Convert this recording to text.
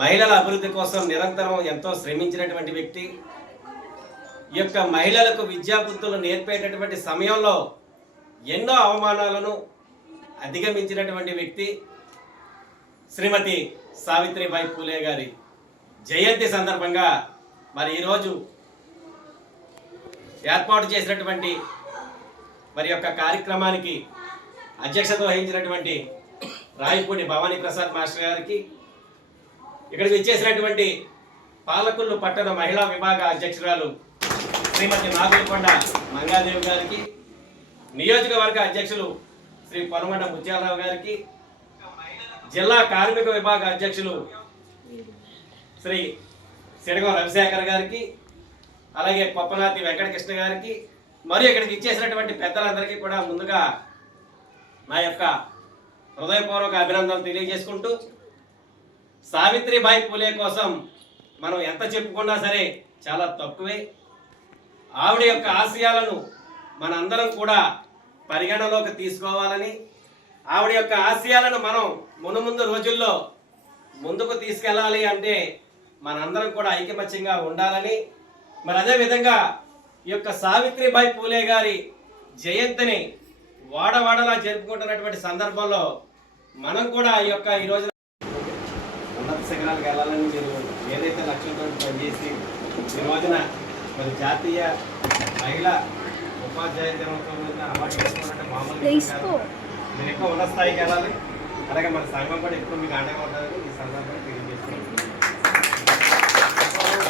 మహిళల అభివృద్ధి కోసం నిరంతరం ఎంతో శ్రమించినటువంటి వ్యక్తి. ఈ యొక్క మహిళలకు విద్యాబుద్ధులు నేర్పేటటువంటి సమయంలో ఎన్నో అవమానాలను అధిగమించినటువంటి వ్యక్తి శ్రీమతి సావిత్రిబాయి పూలే గారి జయంతి సందర్భంగా మరి ఈరోజు ఏర్పాటు చేసినటువంటి మరి యొక్క కార్యక్రమానికి అధ్యక్షత వహించినటువంటి రాయపూడి భవానీ ప్రసాద్ మాస్టర్ గారికి, ఇక్కడికి వచ్చేసినటువంటి పాలకొల్లు పట్టణ మహిళా విభాగ అధ్యక్షురాలు శ్రీమతి నాగులకొండ మంగాదేవి గారికి, నియోజకవర్గ అధ్యక్షులు శ్రీ పొనమండ ముత్యాలరావు గారికి, జిల్లా కార్మిక విభాగ అధ్యక్షులు శ్రీ సిడగం రవిశేఖర్ గారికి, అలాగే కొప్పనాతి వెంకటకృష్ణ గారికి, మరియు ఇక్కడికి ఇచ్చేసినటువంటి పెద్దలందరికీ కూడా ముందుగా నా యొక్క హృదయపూర్వక అభినందనలు తెలియజేసుకుంటూ, సావిత్రిబాయి పూలే కోసం మనం ఎంత చెప్పుకున్నా సరే చాలా తక్కువే. ఆవిడ యొక్క ఆశయాలను మనందరం కూడా పరిగణలోకి తీసుకోవాలని, ఆవిడ యొక్క ఆశయాలను మనం మునుముందు రోజుల్లో ముందుకు తీసుకెళ్ళాలి అంటే మనందరం కూడా ఐకమత్యంగా ఉండాలని, మరి అదేవిధంగా ఈ యొక్క సావిత్రిబాయి పూలే గారి జయంతిని వాడవాడలా జరుపుకుంటున్నటువంటి సందర్భంలో మనం కూడా ఈ యొక్క ఈరోజు ఉన్నత శిఖరాలకు వెళ్ళాలని మీరు ఏదైతే లక్ష్యంతో పనిచేసి ఈ రోజున మరి జాతీయ మహిళా ఉపాధ్యాయ దినోత్సవం రోజున అవార్డు తీసుకున్నట్టు మామూలు మీరు ఎక్కువ ఉన్నత స్థాయికి వెళ్ళాలి. అలాగే మన సంఘం కూడా ఎక్కువ మీకు అండగా ఉంటుందని ఈ సందర్భంగా